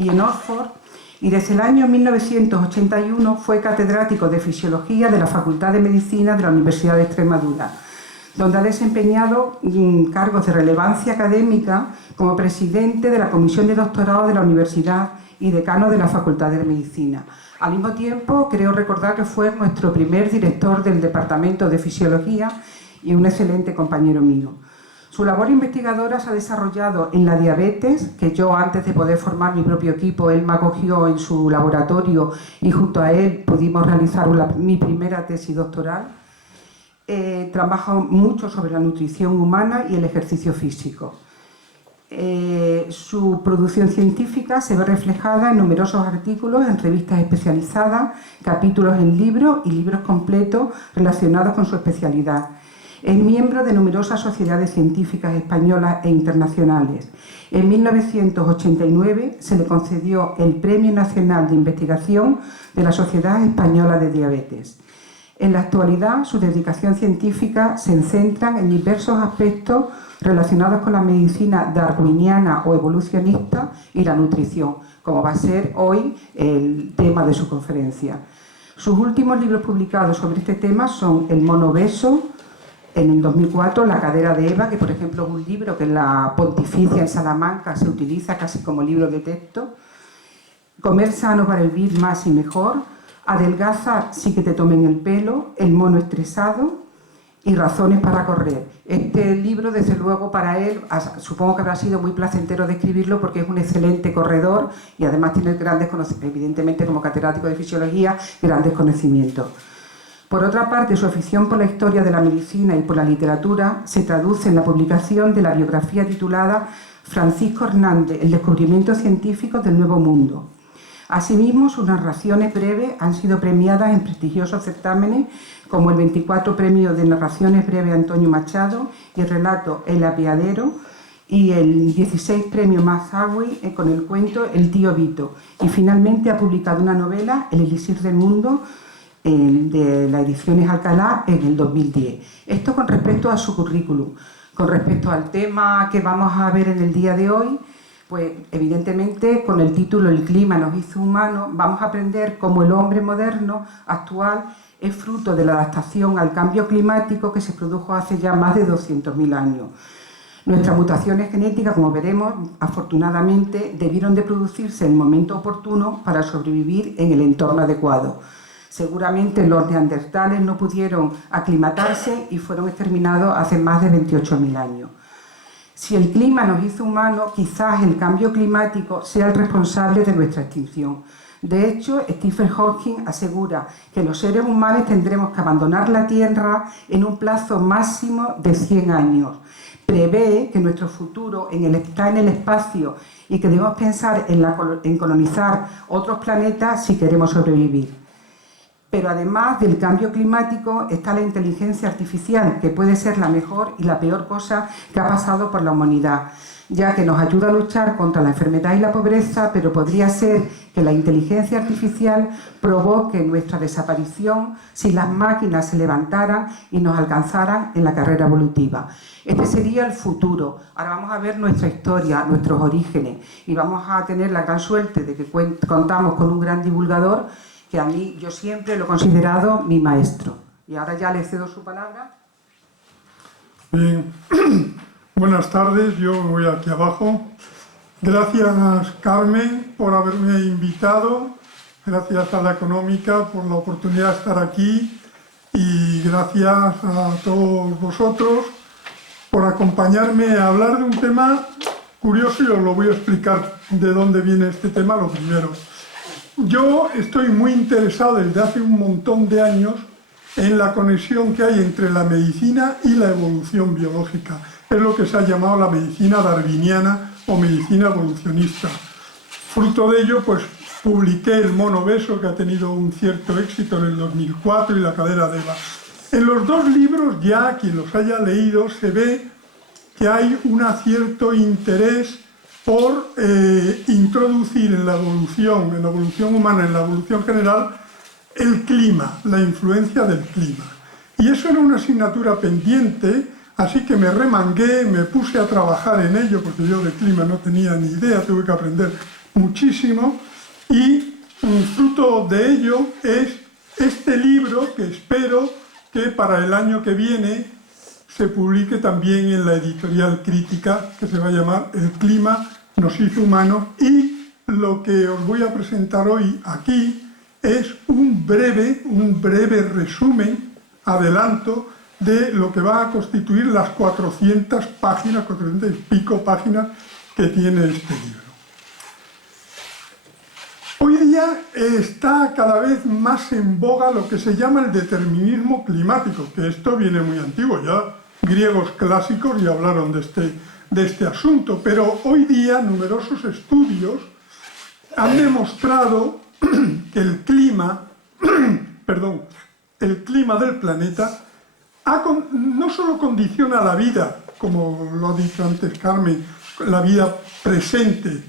y en Oxford, y desde el año 1981 fue catedrático de Fisiología de la Facultad de Medicina de la Universidad de Extremadura, donde ha desempeñado cargos de relevancia académica como presidente de la Comisión de Doctorado de la Universidad y decano de la Facultad de Medicina. Al mismo tiempo, creo recordar que fue nuestro primer director del Departamento de Fisiología y un excelente compañero mío. Su labor investigadora se ha desarrollado en la diabetes, que yo, antes de poder formar mi propio equipo, él me acogió en su laboratorio y junto a él pudimos realizar mi primera tesis doctoral. Trabaja mucho sobre la nutrición humana y el ejercicio físico. Su producción científica se ve reflejada en numerosos artículos en revistas especializadas, capítulos en libros y libros completos relacionados con su especialidad. Es miembro de numerosas sociedades científicas españolas e internacionales. En 1989 se le concedió el Premio Nacional de Investigación de la Sociedad Española de Diabetes. En la actualidad, su dedicación científica se centra en diversos aspectos relacionados con la medicina darwiniana o evolucionista y la nutrición, como va a ser hoy el tema de su conferencia. Sus últimos libros publicados sobre este tema son El mono obeso, en el 2004, La cadera de Eva, que por ejemplo es un libro que en la Pontificia en Salamanca se utiliza casi como libro de texto. Comer sano para vivir más y mejor. Adelgaza sí que te tomen el pelo. El mono estresado y Razones para correr. Este libro, desde luego, para él, supongo que habrá sido muy placentero de escribirlo porque es un excelente corredor y además tiene grandes conocimientos, evidentemente como catedrático de fisiología, grandes conocimientos. Por otra parte, su afición por la historia de la medicina y por la literatura se traduce en la publicación de la biografía titulada Francisco Hernández, el descubrimiento científico del Nuevo Mundo. Asimismo, sus narraciones breves han sido premiadas en prestigiosos certámenes como el 24 Premio de Narraciones Breves Antonio Machado y el relato El apeadero y el 16 Premio Mazagüey con el cuento El tío Vito. Y finalmente ha publicado una novela, El elixir del mundo, de las ediciones Alcalá en el 2010. Esto con respecto a su currículum. Con respecto al tema que vamos a ver en el día de hoy, pues evidentemente con el título El clima nos hizo humanos, vamos a aprender cómo el hombre moderno actual es fruto de la adaptación al cambio climático que se produjo hace ya más de 200.000 años. Nuestras mutaciones genéticas, como veremos, afortunadamente debieron de producirse en el momento oportuno para sobrevivir en el entorno adecuado. Seguramente los neandertales no pudieron aclimatarse y fueron exterminados hace más de 28.000 años. Si el clima nos hizo humanos, quizás el cambio climático sea el responsable de nuestra extinción. De hecho, Stephen Hawking asegura que los seres humanos tendremos que abandonar la Tierra en un plazo máximo de 100 años. Prevé que nuestro futuro está en el espacio y que debemos pensar en colonizar otros planetas si queremos sobrevivir. Pero además del cambio climático está la inteligencia artificial, que puede ser la mejor y la peor cosa que ha pasado por la humanidad, ya que nos ayuda a luchar contra la enfermedad y la pobreza, pero podría ser que la inteligencia artificial provoque nuestra desaparición si las máquinas se levantaran y nos alcanzaran en la carrera evolutiva. Este sería el futuro. Ahora vamos a ver nuestra historia, nuestros orígenes, y vamos a tener la gran suerte de que contamos con un gran divulgador que a mí, yo siempre lo he considerado mi maestro. Y ahora ya le cedo su palabra. Bien, buenas tardes, yo voy aquí abajo. Gracias, Carmen, por haberme invitado. Gracias a la Económica por la oportunidad de estar aquí. Y gracias a todos vosotros por acompañarme a hablar de un tema curioso, y os lo voy a explicar de dónde viene este tema, lo primero. Yo estoy muy interesado desde hace un montón de años en la conexión que hay entre la medicina y la evolución biológica. Es lo que se ha llamado la medicina darwiniana o medicina evolucionista. Fruto de ello, pues publiqué El mono obeso, que ha tenido un cierto éxito en el 2004, y La cadera de Eva. En los dos libros, ya quien los haya leído, se ve que hay un cierto interés por introducir en la evolución humana, en la evolución general, el clima, la influencia del clima. Y eso era una asignatura pendiente, así que me remangué, me puse a trabajar en ello, porque yo de clima no tenía ni idea, tuve que aprender muchísimo, y fruto de ello es este libro que espero que para el año que viene se publique también en la editorial Crítica, que se va a llamar El clima nos hizo humanos, y lo que os voy a presentar hoy aquí es un breve resumen, adelanto, de lo que va a constituir las 400 páginas, 400 y pico páginas que tiene este libro. Hoy día está cada vez más en boga lo que se llama el determinismo climático, que esto viene muy antiguo, ya griegos clásicos ya hablaron de este asunto, pero hoy día numerosos estudios han demostrado que el clima del planeta no solo condiciona la vida, como lo ha dicho antes Carmen, la vida presente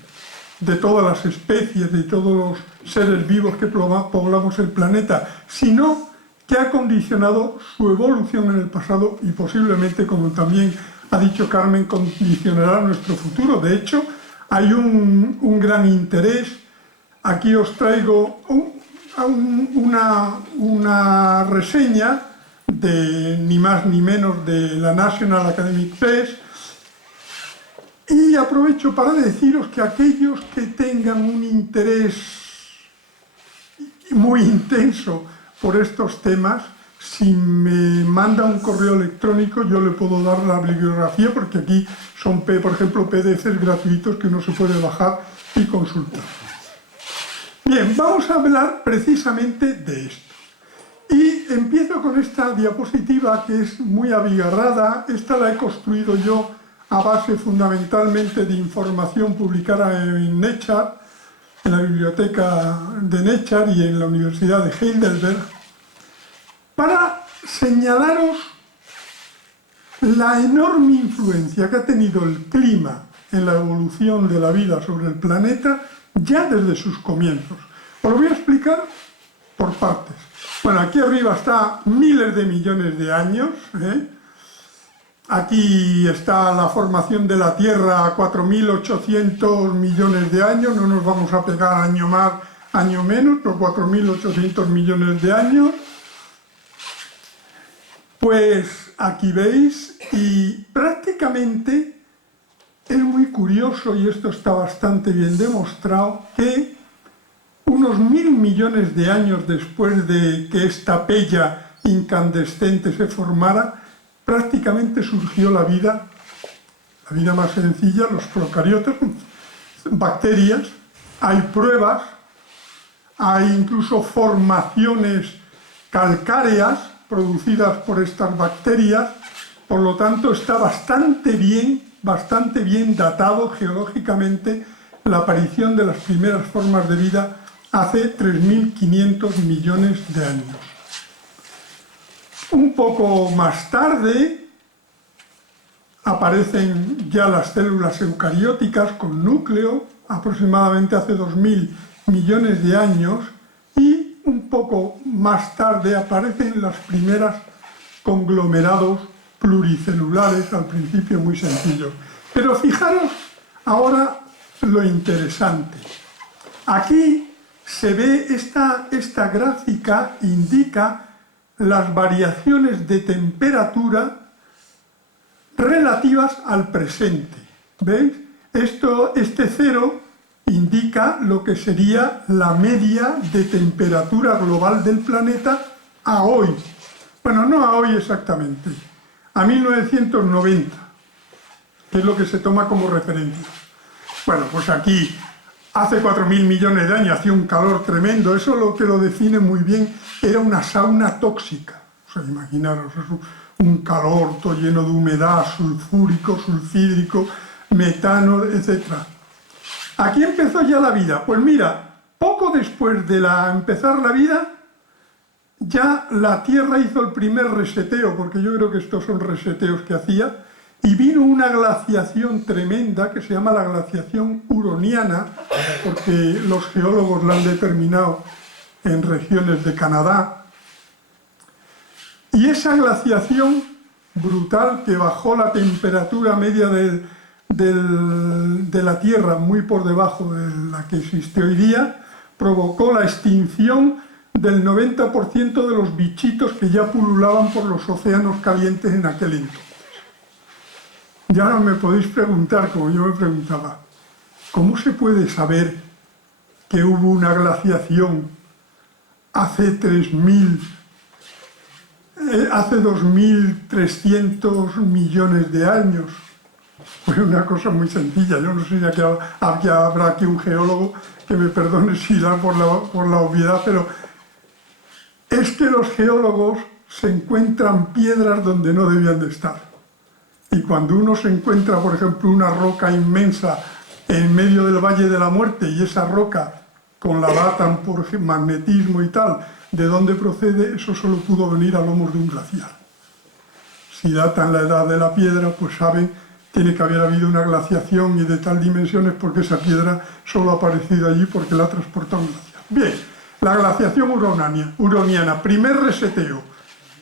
de todas las especies, de todos los seres vivos que poblamos el planeta, sino que ha condicionado su evolución en el pasado y posiblemente, como también ha dicho Carmen, condicionará nuestro futuro. De hecho, hay un gran interés. Aquí os traigo una reseña de ni más ni menos de la National Academic Press, y aprovecho para deciros que aquellos que tengan un interés muy intenso por estos temas, si me manda un correo electrónico yo le puedo dar la bibliografía, porque aquí son, por ejemplo, PDFs gratuitos que uno se puede bajar y consultar. Bien, vamos a hablar precisamente de esto. Y empiezo con esta diapositiva que es muy abigarrada. Esta la he construido yo a base fundamentalmente de información publicada en Nature, en la biblioteca de Nature y en la Universidad de Heidelberg, para señalaros la enorme influencia que ha tenido el clima en la evolución de la vida sobre el planeta ya desde sus comienzos. Os lo voy a explicar por partes. Bueno, aquí arriba está miles de millones de años, Aquí está la formación de la Tierra a 4.800 millones de años, no nos vamos a pegar año más, año menos, pero 4.800 millones de años. Pues aquí veis, y prácticamente es muy curioso, y esto está bastante bien demostrado, que unos 1.000 millones de años después de que esta pella incandescente se formara, prácticamente surgió la vida más sencilla, los procariotas, bacterias. Hay pruebas, hay incluso formaciones calcáreas producidas por estas bacterias, por lo tanto está bastante bien datado geológicamente la aparición de las primeras formas de vida hace 3.500 millones de años. Un poco más tarde aparecen ya las células eucarióticas con núcleo, aproximadamente hace 2.000 millones de años, y un poco más tarde aparecen las primeras conglomerados pluricelulares, al principio muy sencillos. Pero fijaros ahora lo interesante. Aquí se ve esta gráfica, indica las variaciones de temperatura relativas al presente. ¿Veis? Este cero indica lo que sería la media de temperatura global del planeta a hoy. Bueno, no a hoy exactamente, a 1990, que es lo que se toma como referencia. Bueno, pues aquí hace 4.000 millones de años hacía un calor tremendo, eso lo que lo define muy bien, era una sauna tóxica. O sea, imaginaros, es un calor todo lleno de humedad, sulfúrico, sulfídrico, metano, etc. Aquí empezó ya la vida. Pues mira, poco después de empezar la vida, ya la Tierra hizo el primer reseteo, porque yo creo que estos son reseteos que hacía, y vino una glaciación tremenda que se llama la glaciación huroniana, porque los geólogos la han determinado en regiones de Canadá. Y esa glaciación brutal que bajó la temperatura media de la Tierra, muy por debajo de la que existe hoy día, provocó la extinción del 90% de los bichitos que ya pululaban por los océanos calientes en aquel entonces. Ya no me podéis preguntar, como yo me preguntaba, ¿cómo se puede saber que hubo una glaciación hace 2.300 millones de años? Pues una cosa muy sencilla. Yo no sé si habrá aquí un geólogo que me perdone si da por la obviedad, pero es que los geólogos se encuentran piedras donde no debían de estar. Y cuando uno se encuentra, por ejemplo, una roca inmensa en medio del Valle de la Muerte, y esa roca, con la datan por magnetismo y tal, ¿de dónde procede? Eso solo pudo venir a lomos de un glaciar. Si datan la edad de la piedra, pues saben, tiene que haber habido una glaciación y de tal dimensiones, porque esa piedra solo ha aparecido allí porque la ha transportado un glaciar. Bien, la glaciación huroniana, primer reseteo.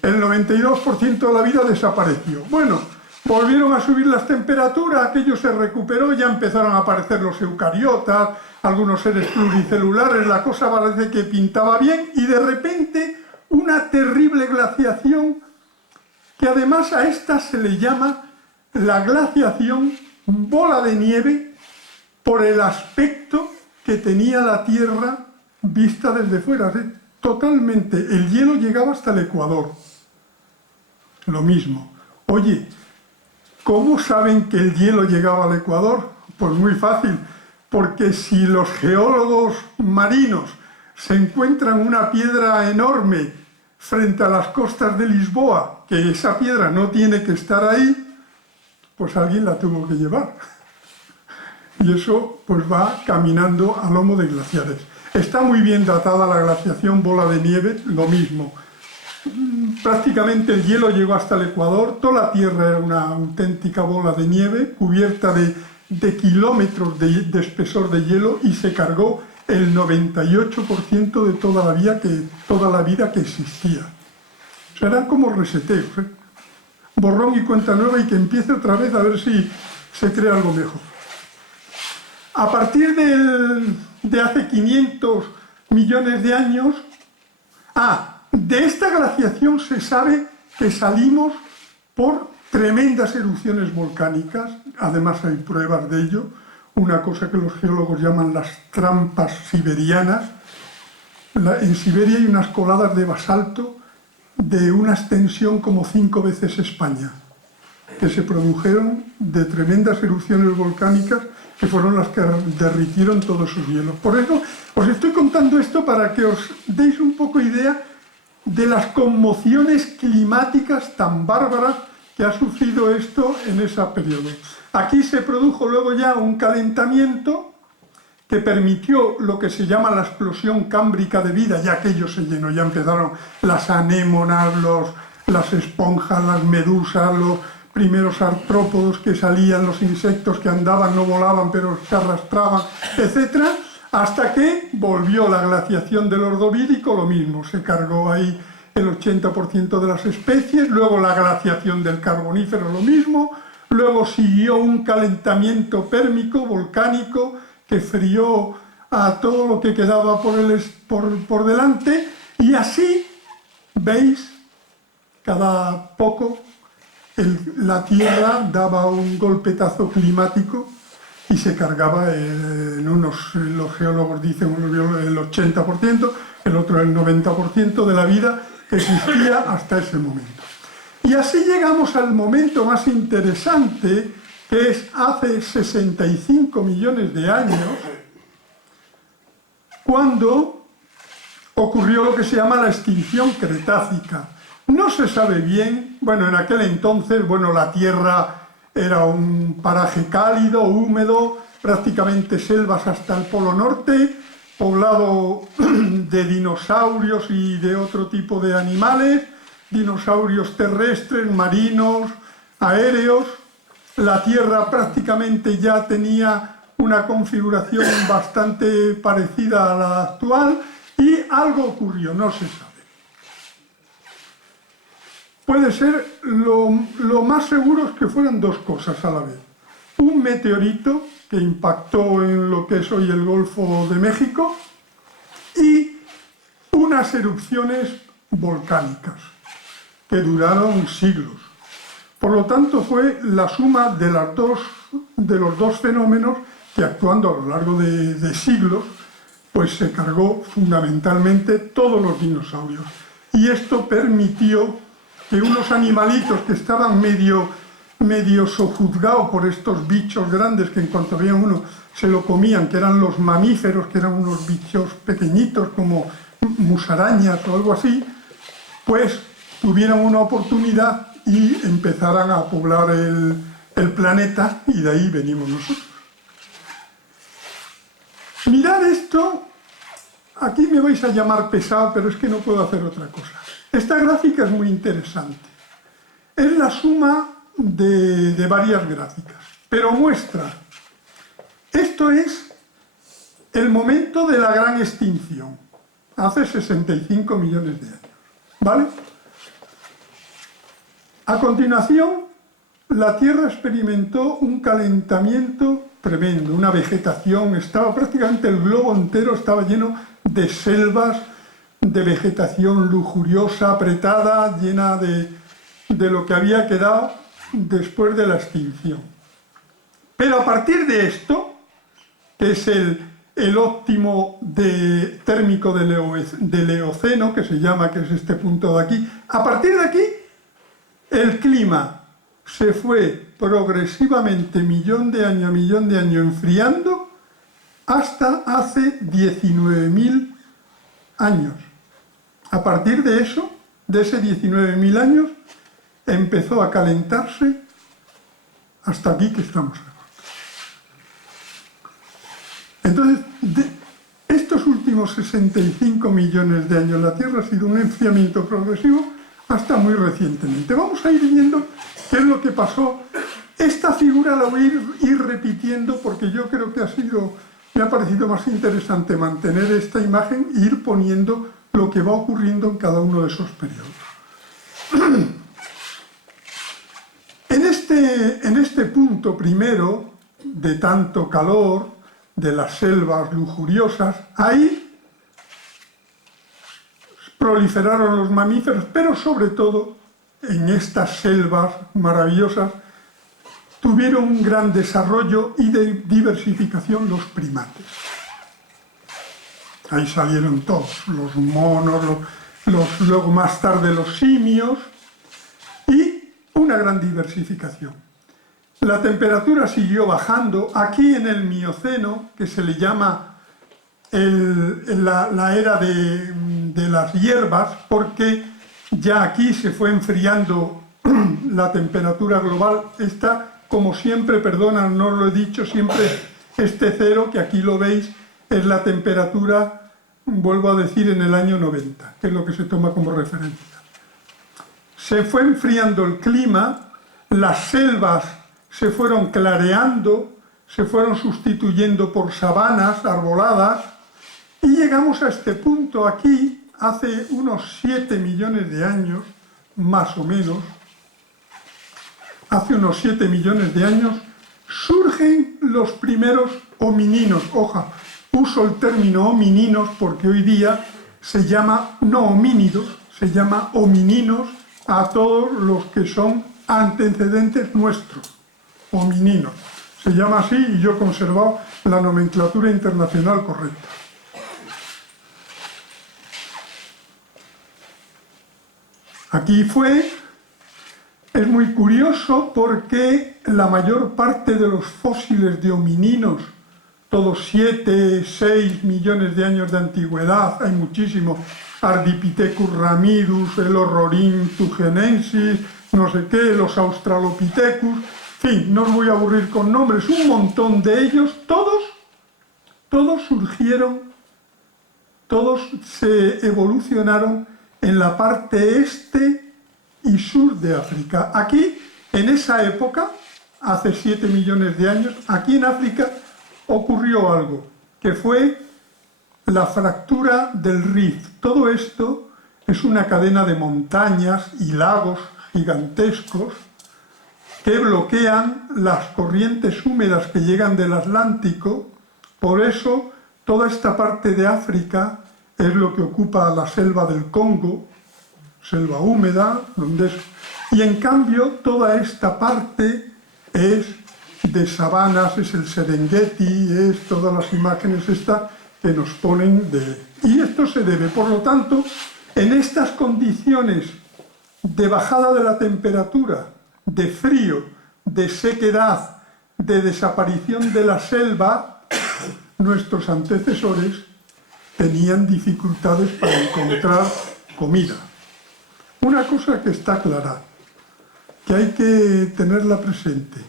El 92% de la vida desapareció. Bueno, volvieron a subir las temperaturas, aquello se recuperó, ya empezaron a aparecer los eucariotas, algunos seres pluricelulares, la cosa parece que pintaba bien, y de repente una terrible glaciación, que además a esta se le llama la glaciación bola de nieve por el aspecto que tenía la Tierra vista desde fuera. Totalmente, el hielo llegaba hasta el Ecuador. Lo mismo. Oye, ¿cómo saben que el hielo llegaba al Ecuador? Pues muy fácil, porque si los geólogos marinos se encuentran una piedra enorme frente a las costas de Lisboa, que esa piedra no tiene que estar ahí, pues alguien la tuvo que llevar. Y eso pues va caminando a lomo de glaciares. Está muy bien datada la glaciación bola de nieve, lo mismo. Prácticamente el hielo llegó hasta el Ecuador, toda la Tierra era una auténtica bola de nieve, cubierta de kilómetros de espesor de hielo, y se cargó el 98% de toda la vida que existía. O sea, eran como reseteos, borrón y cuenta nueva, y que empiece otra vez a ver si se crea algo mejor. A partir de hace 500 millones de años, de esta glaciación se sabe que salimos por tremendas erupciones volcánicas, además hay pruebas de ello, una cosa que los geólogos llaman las trampas siberianas. En Siberia hay unas coladas de basalto de una extensión como 5 veces España, que se produjeron de tremendas erupciones volcánicas que fueron las que derritieron todos esos hielos. Por eso os estoy contando esto para que os deis un poco idea de las conmociones climáticas tan bárbaras que ha sufrido esto en ese periodo. Aquí se produjo luego ya un calentamiento que permitió lo que se llama la explosión cámbrica de vida, ya aquello se llenó, ya empezaron las anémonas, las esponjas, las medusas, los primeros artrópodos que salían, los insectos que andaban, no volaban, pero se arrastraban, etc., hasta que volvió la glaciación del Ordovírico, lo mismo, se cargó ahí el 80% de las especies, luego la glaciación del Carbonífero, lo mismo, luego siguió un calentamiento pérmico, volcánico, que frió a todo lo que quedaba por delante, y así, veis, cada poco la Tierra daba un golpetazo climático y se cargaba los geólogos dicen el 80%, el otro el 90% de la vida que existía hasta ese momento. Y así llegamos al momento más interesante, que es hace 65 millones de años, cuando ocurrió lo que se llama la extinción cretácica. No se sabe bien, bueno, en aquel entonces, la Tierra era un paraje cálido, húmedo, prácticamente selvas hasta el Polo Norte, poblado de dinosaurios y de otro tipo de animales, dinosaurios terrestres, marinos, aéreos. La Tierra prácticamente ya tenía una configuración bastante parecida a la actual, y algo ocurrió, no se sabe. Puede ser, lo más seguro es que fueran dos cosas a la vez. un meteorito que impactó en lo que es hoy el Golfo de México y unas erupciones volcánicas que duraron siglos. Por lo tanto, fue la suma de los dos fenómenos que, actuando a lo largo de siglos, pues se cargó fundamentalmente todos los dinosaurios. Y esto permitió que unos animalitos que estaban medio sojuzgados por estos bichos grandes que en cuanto veían uno se lo comían, que eran los mamíferos, que eran unos bichos pequeñitos como musarañas o algo así, pues tuvieran una oportunidad y empezaran a poblar el planeta, y de ahí venimos nosotros. Mirad esto, aquí me vais a llamar pesado, pero es que no puedo hacer otra cosa. Esta gráfica es muy interesante. Es la suma de varias gráficas, pero muestra, esto es el momento de la gran extinción, hace 65 millones de años, ¿vale? A continuación, la Tierra experimentó un calentamiento tremendo, una vegetación, estaba prácticamente el globo entero estaba lleno de selvas, de vegetación lujuriosa, apretada, llena de lo que había quedado después de la extinción. Pero a partir de esto, que es el óptimo térmico del Eoceno, que se llama, que es este punto de aquí, a partir de aquí, el clima se fue progresivamente millón de año enfriando hasta hace 19.000 años. A partir de eso, de ese 19.000 años, empezó a calentarse hasta aquí que estamos ahora. Entonces, estos últimos 65 millones de años, la Tierra ha sido un enfriamiento progresivo hasta muy recientemente. Vamos a ir viendo qué es lo que pasó. Esta figura la voy a ir repitiendo porque yo creo que me ha parecido más interesante mantener esta imagen e ir poniendo lo que va ocurriendo en cada uno de esos periodos. En este punto primero, de tanto calor, de las selvas lujuriosas, ahí proliferaron los mamíferos, pero sobre todo en estas selvas maravillosas tuvieron un gran desarrollo y de diversificación los primates. Ahí salieron todos, los monos, luego más tarde los simios, y una gran diversificación. La temperatura siguió bajando. Aquí en el Mioceno, que se le llama la era de las hierbas, porque ya aquí se fue enfriando la temperatura global. Esta, como siempre, perdona, no lo he dicho, siempre este cero, que aquí lo veis, es la temperatura, vuelvo a decir, en el año 90, que es lo que se toma como referencia. Se fue enfriando el clima, las selvas se fueron clareando, se fueron sustituyendo por sabanas arboladas, y llegamos a este punto aquí, hace unos 7 millones de años, más o menos. Hace unos 7 millones de años surgen los primeros homininos. Ojo, uso el término homininos porque hoy día se llama, no homínidos, se llama homininos a todos los que son antecedentes nuestros, homininos. Se llama así y yo he conservado la nomenclatura internacional correcta. Aquí es muy curioso porque la mayor parte de los fósiles de homininos, todos 7, 6 millones de años de antigüedad, hay muchísimos, Ardipithecus ramidus, el Horrorintugenensis, no sé qué, los Australopithecus, en fin, no os voy a aburrir con nombres, un montón de ellos, todos surgieron, todos se evolucionaron en la parte este y sur de África. Aquí, en esa época, hace 7 millones de años, aquí en África ocurrió algo, que fue la fractura del Rift. Todo esto es una cadena de montañas y lagos gigantescos que bloquean las corrientes húmedas que llegan del Atlántico. Por eso toda esta parte de África es lo que ocupa la selva del Congo, selva húmeda, y en cambio toda esta parte es de sabanas, es el Serengeti, es todas las imágenes estas que nos ponen de... Y esto se debe, por lo tanto, en estas condiciones de bajada de la temperatura, de frío, de sequedad, de desaparición de la selva, nuestros antecesores tenían dificultades para encontrar comida. Una cosa que está clara, que hay que tenerla presente.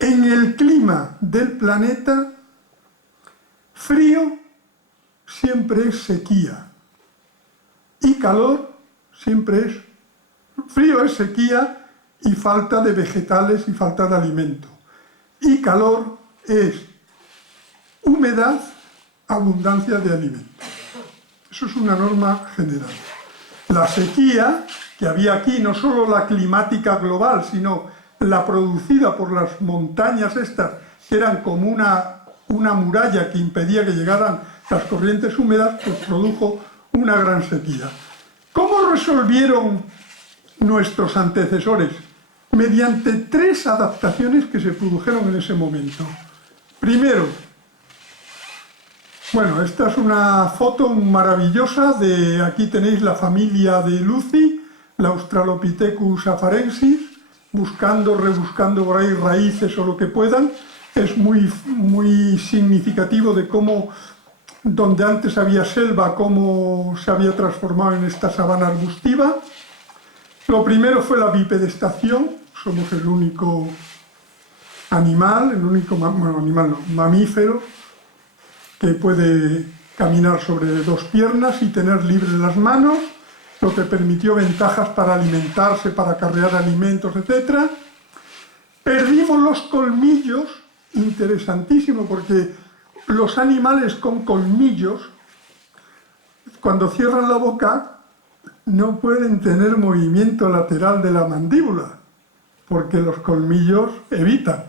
En el clima del planeta, frío siempre es sequía y calor siempre es... Frío es sequía y falta de vegetales y falta de alimento. Y calor es humedad, abundancia de alimento. Eso es una norma general. La sequía que había aquí, no solo la climática global, sino la producida por las montañas estas, que eran como una muralla que impedía que llegaran las corrientes húmedas, pues produjo una gran sequía. ¿Cómo resolvieron nuestros antecesores? Mediante 3 adaptaciones que se produjeron en ese momento. Primero, bueno, esta es una foto maravillosa de, aquí tenéis la familia de Lucy, la Australopithecus afarensis, rebuscando por ahí raíces o lo que puedan. Es muy significativo de cómo, donde antes había selva, cómo se había transformado en esta sabana arbustiva. Lo primero fue la bipedestación, somos el único animal, mamífero, que puede caminar sobre 2 piernas y tener libres las manos, lo que permitió ventajas para alimentarse, para acarrear alimentos, etc. Perdimos los colmillos, interesantísimo, porque los animales con colmillos, cuando cierran la boca, no pueden tener movimiento lateral de la mandíbula, porque los colmillos evitan,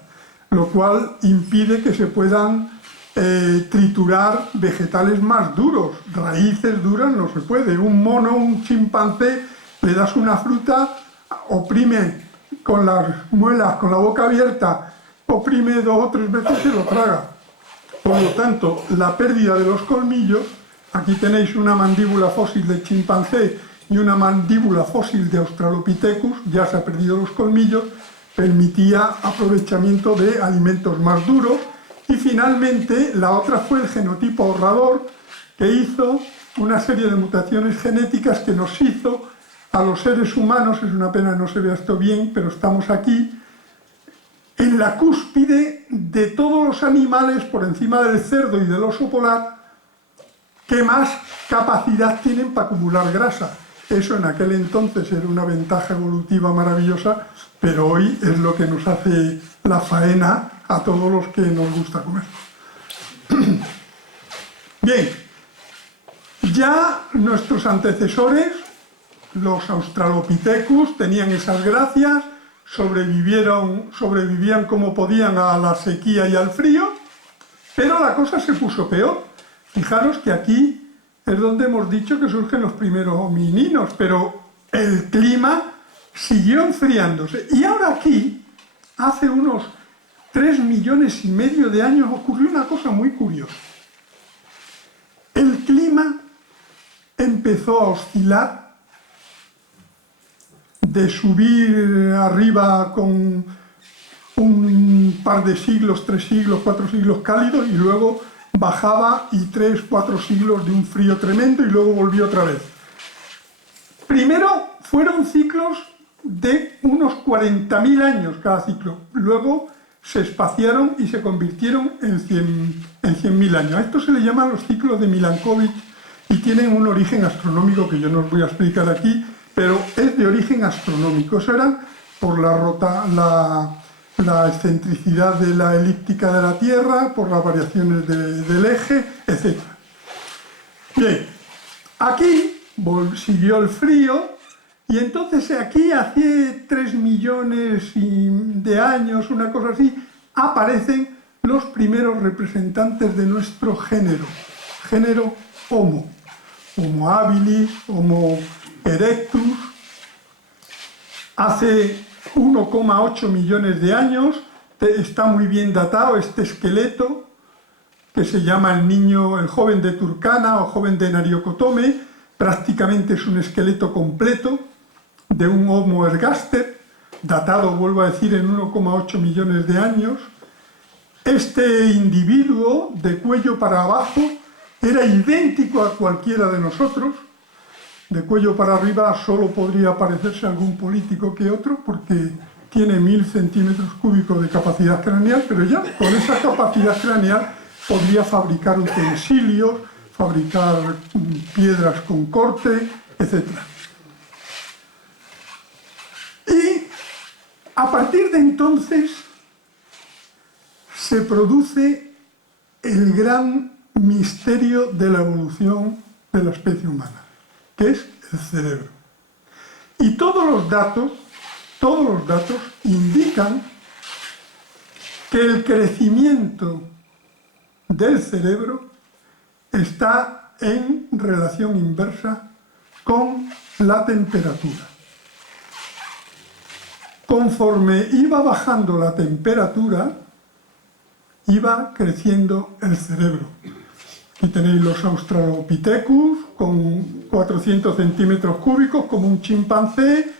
lo cual impide que se puedan triturar vegetales más duros. Raíces duras no se puede. Un mono, un chimpancé, le das una fruta, oprime con las muelas, con la boca abierta, oprime 2 o 3 veces y se lo traga. Por lo tanto, la pérdida de los colmillos, aquí tenéis una mandíbula fósil de chimpancé y una mandíbula fósil de Australopithecus, ya se ha perdido los colmillos, permitía aprovechamiento de alimentos más duros. Y finalmente, la otra fue el genotipo ahorrador, que hizo una serie de mutaciones genéticas que nos hizo a los seres humanos, es una pena que no se vea esto bien, pero estamos aquí, en la cúspide de todos los animales, por encima del cerdo y del oso polar, que más capacidad tienen para acumular grasa. Eso en aquel entonces era una ventaja evolutiva maravillosa, pero hoy es lo que nos hace la faena a todos los que nos gusta comer. Bien, ya nuestros antecesores, los Australopithecus, tenían esas gracias, sobrevivían como podían a la sequía y al frío, pero la cosa se puso peor. Fijaros que aquí es donde hemos dicho que surgen los primeros homininos, pero el clima siguió enfriándose. Y ahora aquí, hace unos 3,5 millones de años, ocurrió una cosa muy curiosa. El clima empezó a oscilar, de subir arriba con un par de siglos, 3 siglos, 4 siglos cálidos, y luego bajaba y 3, 4 siglos de un frío tremendo, y luego volvió otra vez. Primero fueron ciclos de unos 40.000 años cada ciclo, luego se espaciaron y se convirtieron en 100.000 años. A esto se le llaman los ciclos de Milankovitch y tienen un origen astronómico que yo no os voy a explicar aquí, pero es de origen astronómico. Eso era por la excentricidad de la elíptica de la Tierra, por las variaciones del eje, etc. Bien, aquí siguió el frío Y entonces aquí, hace 3 millones de años, una cosa así, aparecen los primeros representantes de nuestro género Homo. Homo habilis, Homo erectus. Hace 1,8 millones de años está muy bien datado este esqueleto, que se llama el joven de Turkana o joven de Nariokotome. Prácticamente es un esqueleto completo de un Homo ergaster, datado, vuelvo a decir, en 1,8 millones de años. Este individuo, de cuello para abajo, era idéntico a cualquiera de nosotros. De cuello para arriba solo podría parecerse a algún político que otro, porque tiene 1000 centímetros cúbicos de capacidad craneal, pero ya con esa capacidad craneal podría fabricar utensilios, fabricar piedras con corte, etc. Y a partir de entonces se produce el gran misterio de la evolución de la especie humana, que es el cerebro. Y todos los datos indican que el crecimiento del cerebro está en relación inversa con la temperatura. Conforme iba bajando la temperatura, iba creciendo el cerebro. Aquí tenéis los Australopithecus con 400 centímetros cúbicos, como un chimpancé,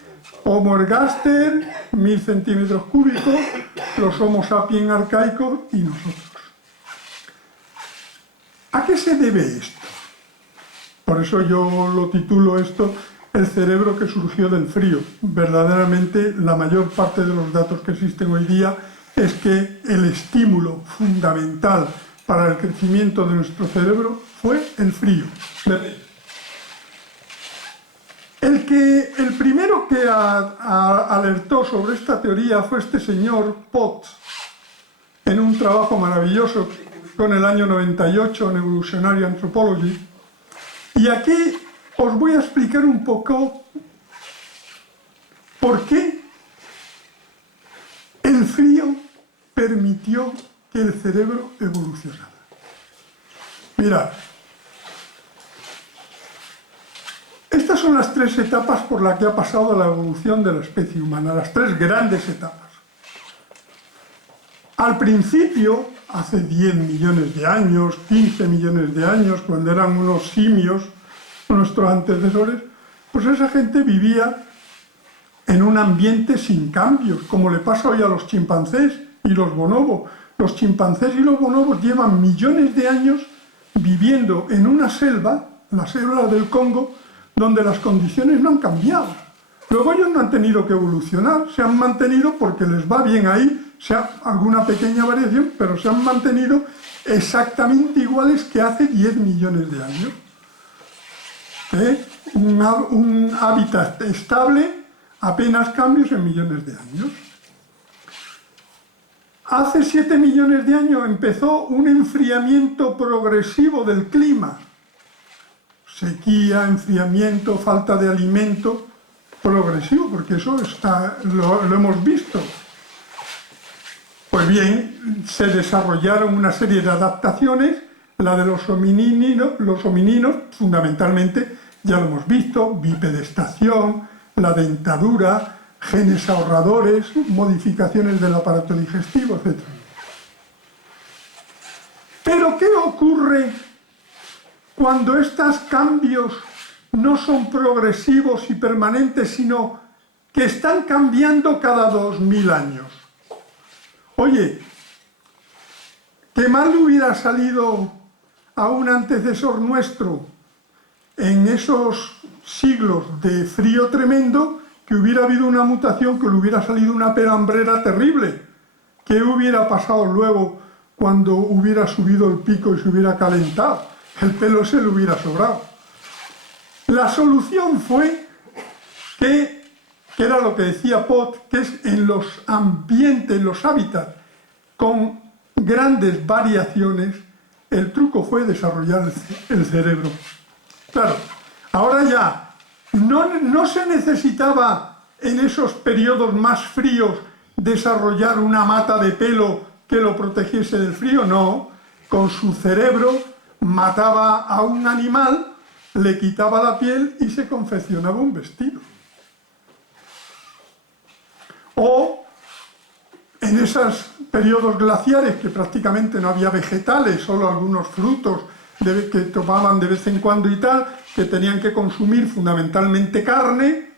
Homo ergaster, 1000 centímetros cúbicos, los Homo sapiens arcaicos y nosotros. ¿A qué se debe esto? Por eso yo lo titulo esto el cerebro que surgió del frío. Verdaderamente la mayor parte de los datos que existen hoy día es que el estímulo fundamental para el crecimiento de nuestro cerebro fue el frío. El primero que alertó sobre esta teoría fue este señor Potts, en un trabajo maravilloso que publicó en el año 98 en Evolutionary Anthropology. Y aquí os voy a explicar un poco por qué el frío permitió que el cerebro evolucionara. Mirad, estas son las 3 etapas por las que ha pasado la evolución de la especie humana, las 3 grandes etapas. Al principio, hace 10 millones de años, 15 millones de años, cuando eran unos simios, nuestros antecesores, pues esa gente vivía en un ambiente sin cambios, como le pasa hoy a los chimpancés y los bonobos. Los chimpancés y los bonobos llevan millones de años viviendo en una selva, la selva del Congo, donde las condiciones no han cambiado. Luego ellos no han tenido que evolucionar, se han mantenido porque les va bien ahí, sea alguna pequeña variación, pero se han mantenido exactamente iguales que hace 10 millones de años. Un hábitat estable, apenas cambios en millones de años. Hace 7 millones de años empezó un enfriamiento progresivo del clima. Sequía, enfriamiento, falta de alimento, progresivo, porque eso lo hemos visto. Pues bien, se desarrollaron una serie de adaptaciones, la de los homininos, fundamentalmente, ya lo hemos visto, bipedestación, la dentadura, genes ahorradores, modificaciones del aparato digestivo, etc. Pero ¿qué ocurre cuando estos cambios no son progresivos y permanentes, sino que están cambiando cada 2000 años? Oye, ¿qué mal hubiera salido a un antecesor nuestro en esos siglos de frío tremendo, que hubiera habido una mutación, que le hubiera salido una pelambrera terrible? ¿Qué hubiera pasado luego cuando hubiera subido el pico y se hubiera calentado? El pelo se le hubiera sobrado. La solución fue que era lo que decía Potts, que es en los ambientes, en los hábitats con grandes variaciones, el truco fue desarrollar el cerebro. Claro, ahora ya No se necesitaba en esos periodos más fríos desarrollar una mata de pelo que lo protegiese del frío, no. Con su cerebro mataba a un animal, le quitaba la piel y se confeccionaba un vestido. O en esos periodos glaciares que prácticamente no había vegetales, solo algunos frutos que tomaban de vez en cuando y tal, que tenían que consumir fundamentalmente carne,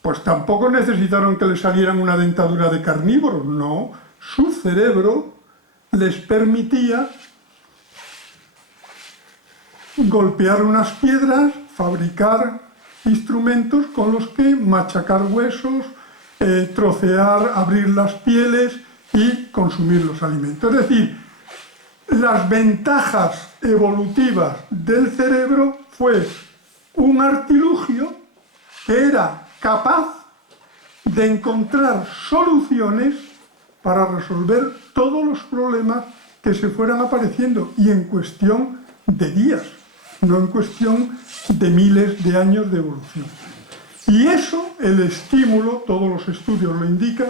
pues tampoco necesitaron que les salieran una dentadura de carnívoros, no. Su cerebro les permitía golpear unas piedras, fabricar instrumentos con los que machacar huesos, trocear, abrir las pieles y consumir los alimentos. Es decir, las ventajas evolutivas del cerebro fue un artilugio que era capaz de encontrar soluciones para resolver todos los problemas que se fueran apareciendo, y en cuestión de días, no en cuestión de miles de años de evolución. Y eso, el estímulo, todos los estudios lo indican,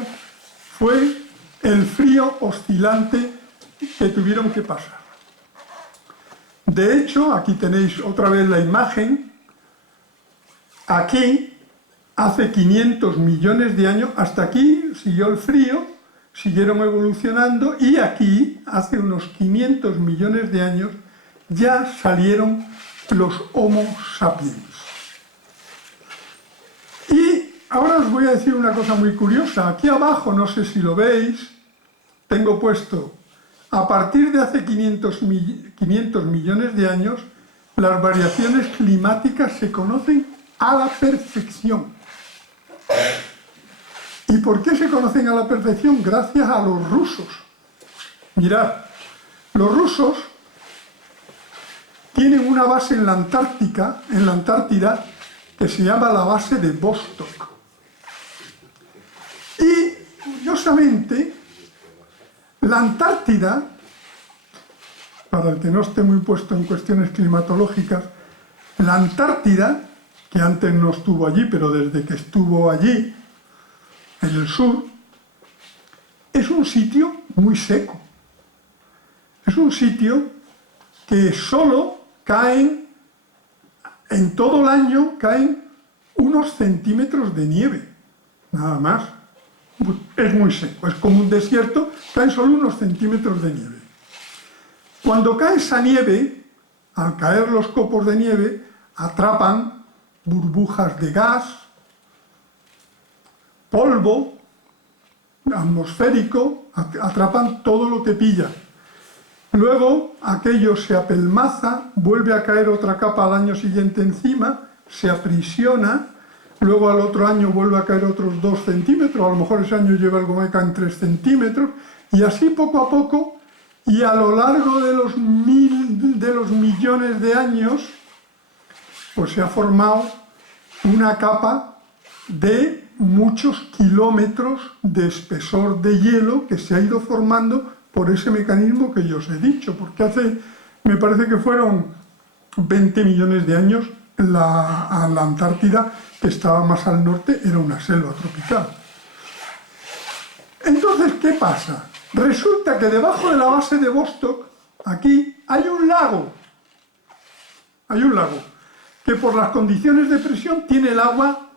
fue el frío oscilante que tuvieron que pasar. De hecho, aquí tenéis otra vez la imagen. Aquí, hace 500 millones de años, hasta aquí siguió el frío, siguieron evolucionando, y aquí, hace unos 500 millones de años, ya salieron los Homo sapiens. Y ahora os voy a decir una cosa muy curiosa. Aquí abajo, no sé si lo veis, tengo puesto, a partir de hace 500 millones de años, las variaciones climáticas se conocen a la perfección. ¿Y por qué se conocen a la perfección? Gracias a los rusos. Mirad, los rusos tienen una base en la Antártida, que se llama la base de Vostok. Y, curiosamente, la Antártida, para el que no esté muy puesto en cuestiones climatológicas, la Antártida, que antes no estuvo allí, pero desde que estuvo allí, en el sur, es un sitio muy seco. Es un sitio que solo caen, en todo el año, caen unos centímetros de nieve, nada más. Es muy seco, es como un desierto, caen solo unos centímetros de nieve. Cuando cae esa nieve, al caer los copos de nieve, atrapan burbujas de gas, polvo atmosférico, atrapan todo lo que pillan. Luego aquello se apelmaza, vuelve a caer otra capa al año siguiente encima, se aprisiona, luego al otro año vuelve a caer otros 2 centímetros, a lo mejor ese año lleva algo más, caen 3 centímetros, y así poco a poco, y a lo largo de los millones de años, pues se ha formado una capa de muchos kilómetros de espesor de hielo que se ha ido formando por ese mecanismo que yo os he dicho, porque me parece que fueron 20 millones de años, la Antártida, que estaba más al norte, era una selva tropical. Entonces, ¿qué pasa? Resulta que debajo de la base de Vostok, aquí, hay un lago. Hay un lago que por las condiciones de presión tiene el agua,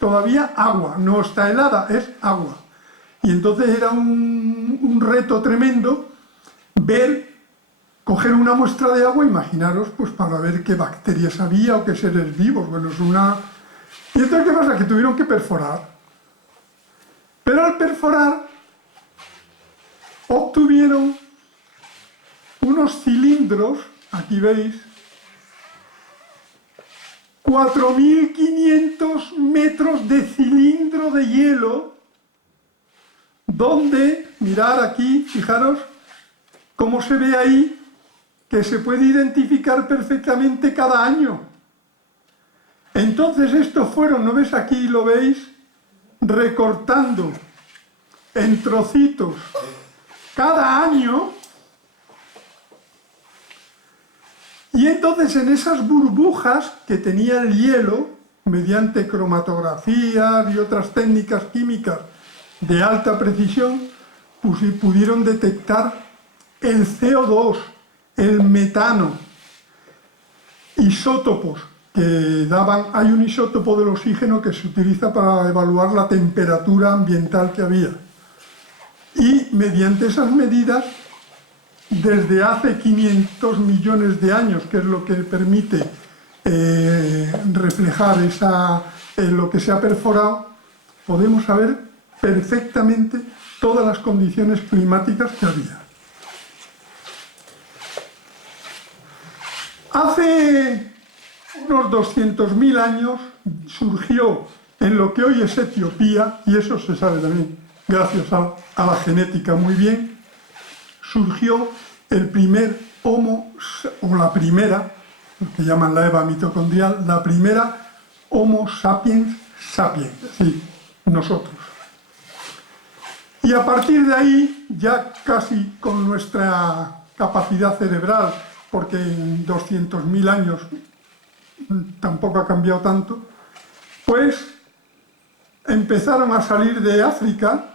todavía agua, no está helada, es agua. Y entonces era un reto tremendo coger una muestra de agua, imaginaros, pues para ver qué bacterias había o qué seres vivos. Bueno, es una... Y entonces, ¿qué pasa? Que tuvieron que perforar. Pero al perforar, obtuvieron unos cilindros, aquí veis, 4.500 metros de cilindro de hielo, donde, mirad aquí, fijaros cómo se ve ahí, que se puede identificar perfectamente cada año. Entonces estos fueron, ¿no ves aquí, lo veis? Recortando en trocitos cada año, y entonces en esas burbujas que tenía el hielo, mediante cromatografía y otras técnicas químicas de alta precisión, pudieron detectar el CO2, el metano, isótopos que daban. Hay un isótopo del oxígeno que se utiliza para evaluar la temperatura ambiental que había. Y mediante esas medidas, desde hace 500 millones de años, que es lo que permite reflejar lo que se ha perforado, podemos saber perfectamente todas las condiciones climáticas que había. Hace unos 200.000 años surgió en lo que hoy es Etiopía, y eso se sabe también gracias a la genética muy bien, surgió el primer Homo, o la primera, lo que llaman la Eva mitocondrial, la primera Homo sapiens sapiens, es decir, nosotros. Y a partir de ahí, ya casi con nuestra capacidad cerebral, porque en 200.000 años tampoco ha cambiado tanto, pues empezaron a salir de África.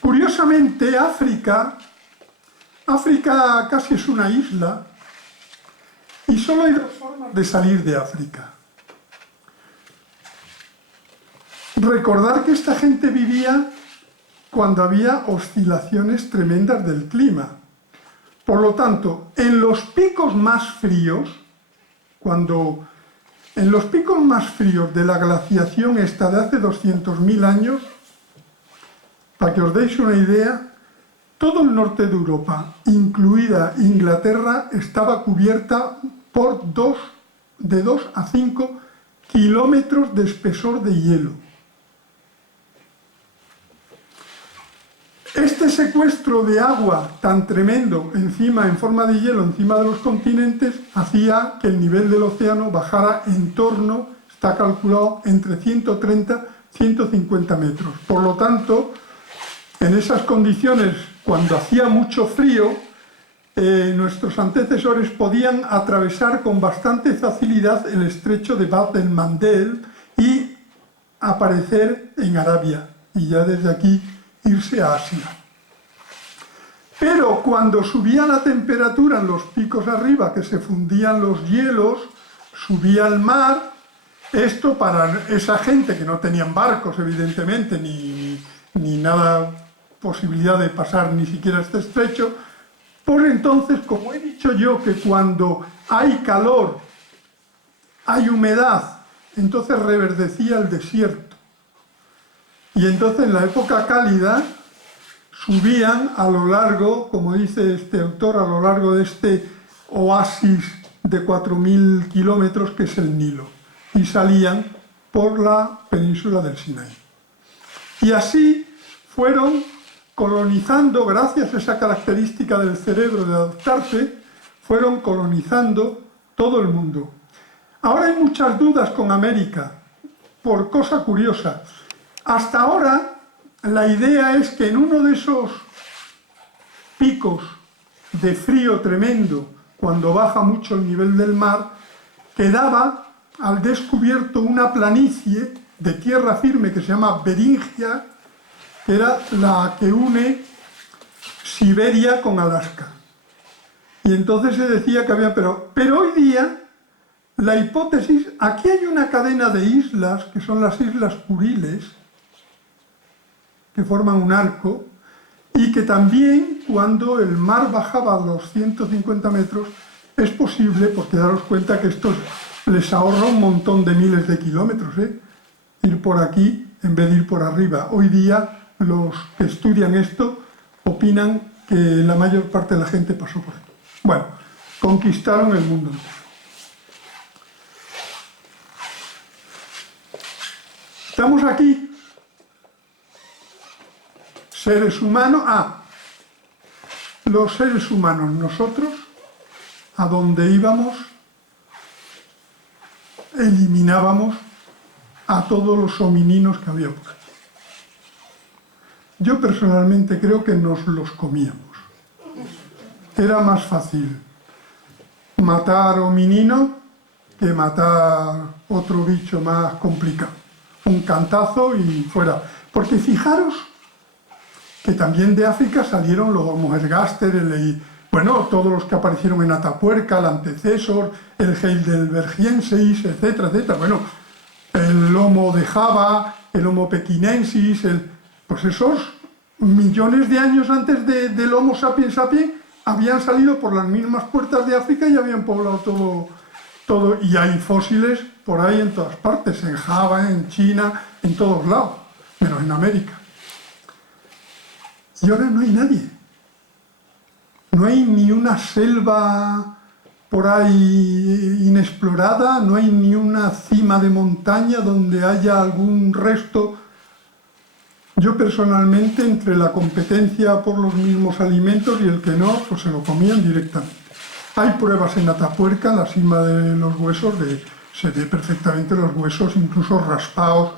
Curiosamente, África casi es una isla y solo hay dos formas de salir de África. Recordar que esta gente vivía cuando había oscilaciones tremendas del clima. Por lo tanto, en los picos más fríos, en los picos más fríos de la glaciación esta de hace 200.000 años, para que os deis una idea, todo el norte de Europa, incluida Inglaterra, estaba cubierta por de 2 a 5 kilómetros de espesor de hielo. Este secuestro de agua tan tremendo en forma de hielo encima de los continentes hacía que el nivel del océano bajara en torno, está calculado, entre 130 y 150 metros. Por lo tanto, en esas condiciones, cuando hacía mucho frío, nuestros antecesores podían atravesar con bastante facilidad el estrecho de Bab el-Mandeb y aparecer en Arabia, y ya desde aquí irse a Asia. Pero cuando subía la temperatura en los picos arriba, que se fundían los hielos, subía el mar, esto para esa gente que no tenían barcos, evidentemente, ni nada, posibilidad de pasar ni siquiera este estrecho, pues entonces, como he dicho yo, que cuando hay calor, hay humedad, entonces reverdecía el desierto. Y entonces en la época cálida subían a lo largo, como dice este autor, a lo largo de este oasis de 4.000 kilómetros que es el Nilo, y salían por la península del Sinaí. Y así fueron colonizando, gracias a esa característica del cerebro de adaptarse, fueron colonizando todo el mundo. Ahora hay muchas dudas con América, por cosa curiosa. Hasta ahora, la idea es que en uno de esos picos de frío tremendo, cuando baja mucho el nivel del mar, quedaba al descubierto una planicie de tierra firme que se llama Beringia, que era la que une Siberia con Alaska. Y entonces se decía que había... Pero hoy día, la hipótesis... Aquí hay una cadena de islas, que son las Islas Kuriles, que forman un arco, y que también cuando el mar bajaba a los 150 metros, es posible, porque daros cuenta que esto les ahorra un montón de miles de kilómetros, ir por aquí en vez de ir por arriba. Hoy día los que estudian esto opinan que la mayor parte de la gente pasó por aquí. Bueno, conquistaron el mundo entero. Estamos aquí, seres humanos, los seres humanos, nosotros, a donde íbamos, eliminábamos a todos los homininos que había por aquí. Yo personalmente creo que nos los comíamos. Era más fácil matar homininos que matar otro bicho más complicado. Un cantazo y fuera. Porque fijaros que también de África salieron los Homo ergaster, bueno, todos los que aparecieron en Atapuerca, el antecesor, el heidelbergiensis, etcétera, etcétera. Bueno, el Homo de Java, el Homo pekinensis, pues esos millones de años antes del Homo sapiens sapiens habían salido por las mismas puertas de África y habían poblado todo. Y hay fósiles por ahí en todas partes, en Java, en China, en todos lados, menos en América. Y ahora no hay nadie. No hay ni una selva por ahí inexplorada, no hay ni una cima de montaña donde haya algún resto. Yo personalmente, entre la competencia por los mismos alimentos y el que no, pues se lo comían directamente. Hay pruebas en Atapuerca, en la cima de los huesos, se ve perfectamente los huesos incluso raspados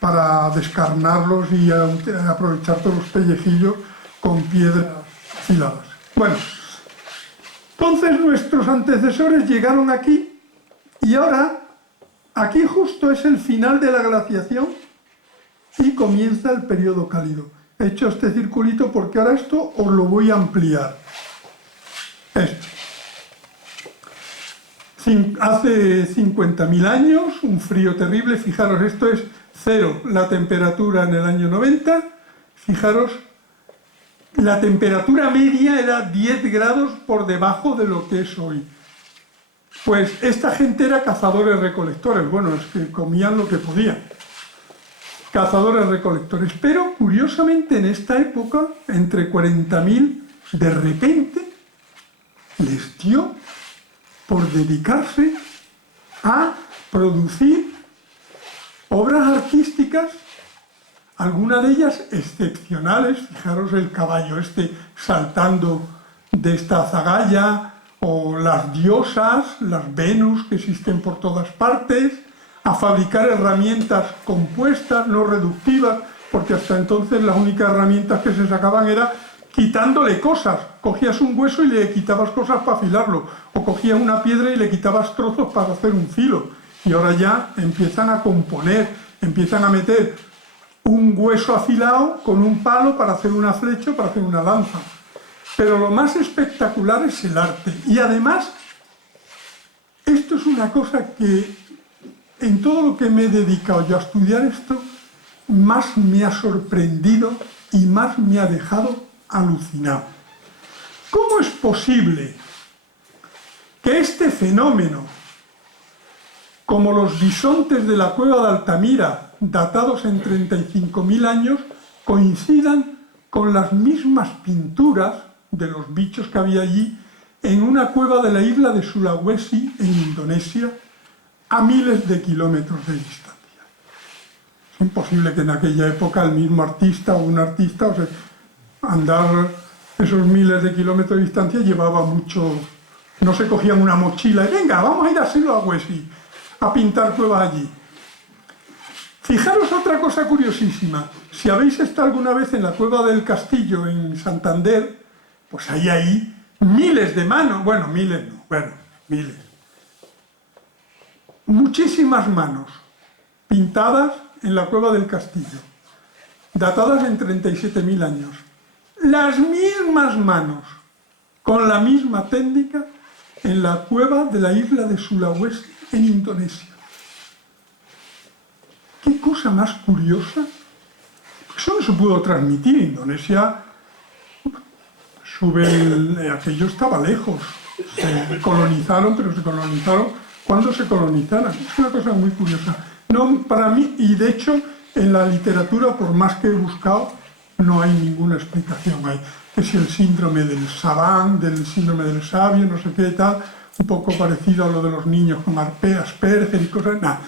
para descarnarlos y aprovechar todos los pellejillos con piedras afiladas. Bueno, entonces nuestros antecesores llegaron aquí y ahora, aquí justo es el final de la glaciación y comienza el periodo cálido. He hecho este circulito porque ahora esto os lo voy a ampliar. Esto. Hace 50.000 años, un frío terrible, fijaros, esto es 0 la temperatura en el año 90, fijaros, la temperatura media era 10 grados por debajo de lo que es hoy. Pues esta gente era cazadores-recolectores, bueno, es que comían lo que podían. Cazadores-recolectores, pero curiosamente en esta época, entre 40.000, de repente les dio por dedicarse a producir obras artísticas, algunas de ellas excepcionales. Fijaros el caballo este saltando de esta azagaya, o las diosas, las Venus que existen por todas partes, a fabricar herramientas compuestas, no reductivas, porque hasta entonces las únicas herramientas que se sacaban era quitándole cosas. Cogías un hueso y le quitabas cosas para afilarlo, o cogías una piedra y le quitabas trozos para hacer un filo. Y ahora ya empiezan a componer, empiezan a meter un hueso afilado con un palo para hacer una flecha, para hacer una lanza. Pero lo más espectacular es el arte. Y además, esto es una cosa que en todo lo que me he dedicado yo a estudiar esto, más me ha sorprendido y más me ha dejado alucinado. ¿Cómo es posible que este fenómeno, como los bisontes de la cueva de Altamira, datados en 35.000 años, coincidan con las mismas pinturas de los bichos que había allí en una cueva de la isla de Sulawesi, en Indonesia, a miles de kilómetros de distancia? Es imposible que en aquella época el mismo artista o un artista, o sea, andar esos miles de kilómetros de distancia llevaba mucho. No se cogían una mochila y venga, vamos a ir a Sulawesi a pintar cuevas allí. Fijaros otra cosa curiosísima. Si habéis estado alguna vez en la cueva del Castillo en Santander, pues hay miles de manos, bueno, miles no, bueno, miles. Muchísimas manos pintadas en la cueva del Castillo, datadas en 37.000 años. Las mismas manos, con la misma técnica, en la cueva de la isla de Sulawesi, en Indonesia. ¿Qué cosa más curiosa? Eso no se pudo transmitir. Indonesia aquello estaba lejos. Se colonizaron, pero se colonizaron cuando se colonizaron. Es una cosa muy curiosa. No, para mí, y de hecho, en la literatura, por más que he buscado, no hay ninguna explicación. Hay que si el síndrome del savant, del síndrome del sabio, no sé qué tal, un poco parecido a lo de los niños con Asperger y cosas, nada.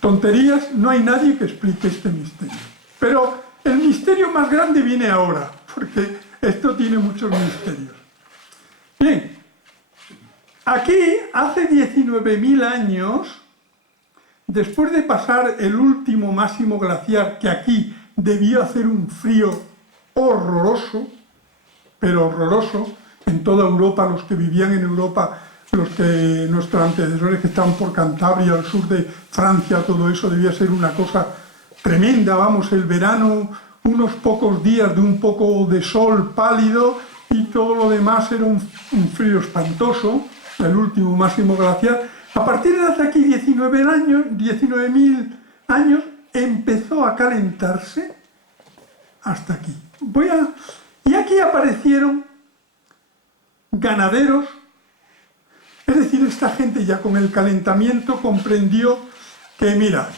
Tonterías, no hay nadie que explique este misterio. Pero el misterio más grande viene ahora, porque esto tiene muchos misterios. Bien, aquí, hace 19.000 años, después de pasar el último máximo glaciar, que aquí debió hacer un frío horroroso, pero horroroso, en toda Europa, los que vivían en Europa nuestros antecesores que estaban por Cantabria, al sur de Francia, todo eso debía ser una cosa tremenda, vamos, el verano, unos pocos días de un poco de sol pálido y todo lo demás era un frío espantoso, el último máximo glaciar. A partir de hace aquí 19.000 años, empezó a calentarse hasta aquí. Y aquí aparecieron ganaderos, es decir, esta gente ya con el calentamiento comprendió que, mira,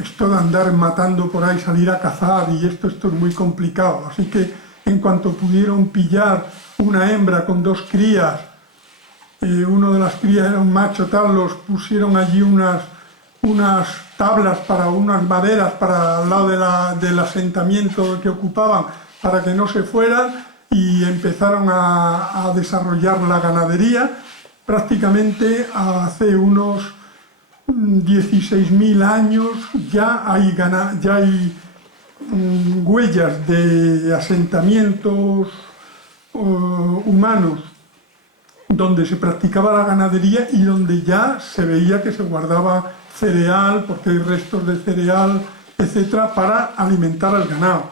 esto de andar matando por ahí, salir a cazar y esto es muy complicado. Así que en cuanto pudieron pillar una hembra con 2 crías, uno de las crías era un macho tal, los pusieron allí unas tablas para unas maderas para al lado del asentamiento que ocupaban para que no se fueran y empezaron a desarrollar la ganadería. Prácticamente hace unos 16.000 años ya hay huellas de asentamientos humanos donde se practicaba la ganadería y donde ya se veía que se guardaba cereal, porque hay restos de cereal, etcétera, para alimentar al ganado.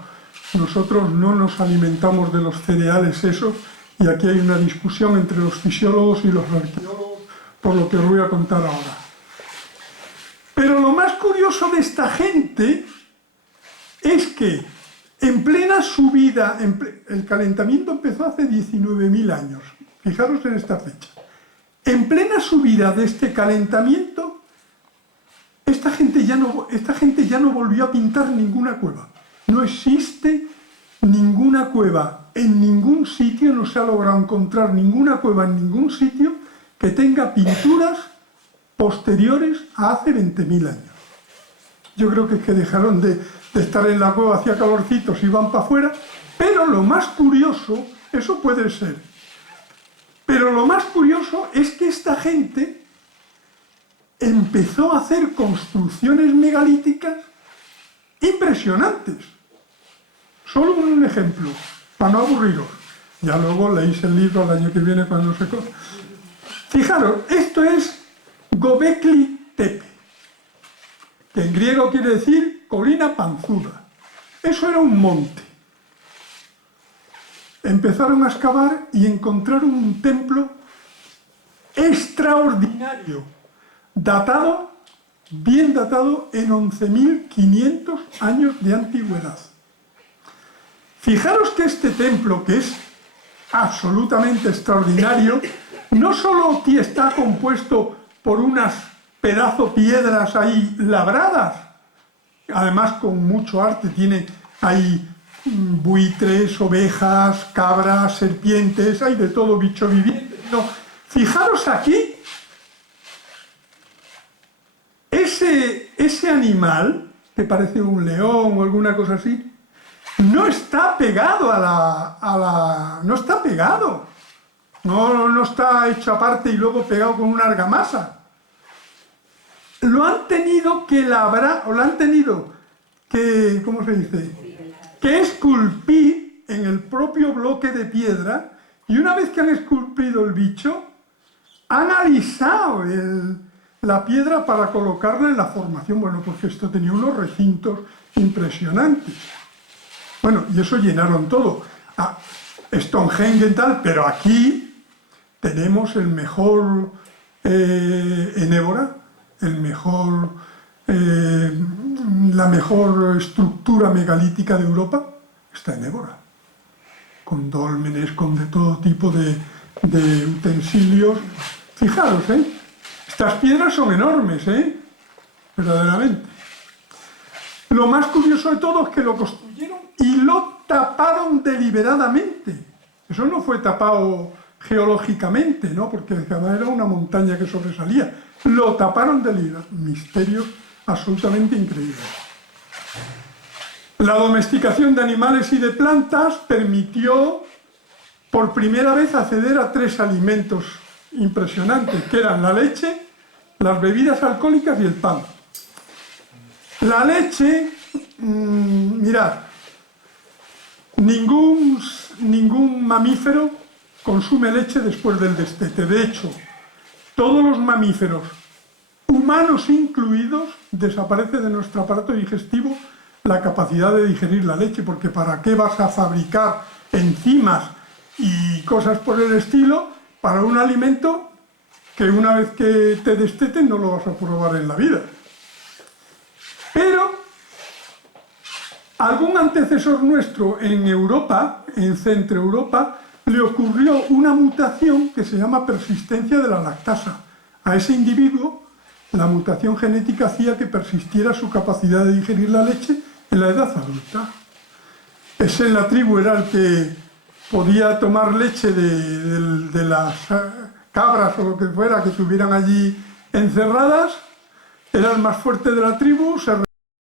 Nosotros no nos alimentamos de los cereales esos, y aquí hay una discusión entre los fisiólogos y los arqueólogos, por lo que os voy a contar ahora. Pero lo más curioso de esta gente es que en plena subida, el calentamiento empezó hace 19.000 años, fijaros en esta fecha. En plena subida de este calentamiento, esta gente ya no volvió a pintar ninguna cueva. No existe ninguna cueva en ningún sitio, no se ha logrado encontrar ninguna cueva en ningún sitio que tenga pinturas posteriores a hace 20.000 años. Yo creo que es que dejaron de estar en la cueva, hacía calorcitos y van para afuera, pero lo más curioso, eso puede ser, pero lo más curioso es que esta gente empezó a hacer construcciones megalíticas impresionantes. Solo un ejemplo, para no aburriros. Ya luego leéis el libro el año que viene cuando se cosa. Fijaros, esto es Göbekli Tepe, que en griego quiere decir colina panzuda. Eso era un monte. Empezaron a excavar y encontraron un templo extraordinario, datado, bien datado, en 11.500 años de antigüedad. Fijaros que este templo, que es absolutamente extraordinario, no solo está compuesto por unas pedazos piedras ahí labradas, además con mucho arte, tiene ahí buitres, ovejas, cabras, serpientes, hay de todo, bicho viviente. No, fijaros aquí, ese animal, que parece un león o alguna cosa así, no está pegado no está pegado. No está hecho aparte y luego pegado con una argamasa. Lo han tenido que labrar, o lo han tenido que, ¿cómo se dice? Que esculpir en el propio bloque de piedra, y una vez que han esculpido el bicho, han alisado la piedra para colocarla en la formación. Bueno, porque esto tenía unos recintos impresionantes. Bueno, y eso llenaron todo. Stonehenge y tal, pero aquí tenemos el mejor en Évora, la mejor estructura megalítica de Europa está en Évora, con dólmenes, con de todo tipo de utensilios. Fijaros, estas piedras son enormes, verdaderamente. Lo más curioso de todo es que lo construyeron y lo taparon deliberadamente. Eso no fue tapado geológicamente, ¿no? Porque era una montaña que sobresalía. Lo taparon deliberadamente. Misterios absolutamente increíbles. La domesticación de animales y de plantas permitió por primera vez acceder a 3 alimentos impresionantes, que eran la leche, las bebidas alcohólicas y el pan. La leche, mirad, ningún mamífero consume leche después del destete. De hecho, todos los mamíferos, humanos incluidos, desaparece de nuestro aparato digestivo la capacidad de digerir la leche, porque ¿para qué vas a fabricar enzimas y cosas por el estilo para un alimento que una vez que te desteten no lo vas a probar en la vida? Pero algún antecesor nuestro en Europa, en Centroeuropa, le ocurrió una mutación que se llama persistencia de la lactasa. A ese individuo, la mutación genética hacía que persistiera su capacidad de digerir la leche en la edad adulta. Ese en la tribu era el que podía tomar leche de las cabras o lo que fuera que tuvieran allí encerradas, era el más fuerte de la tribu, se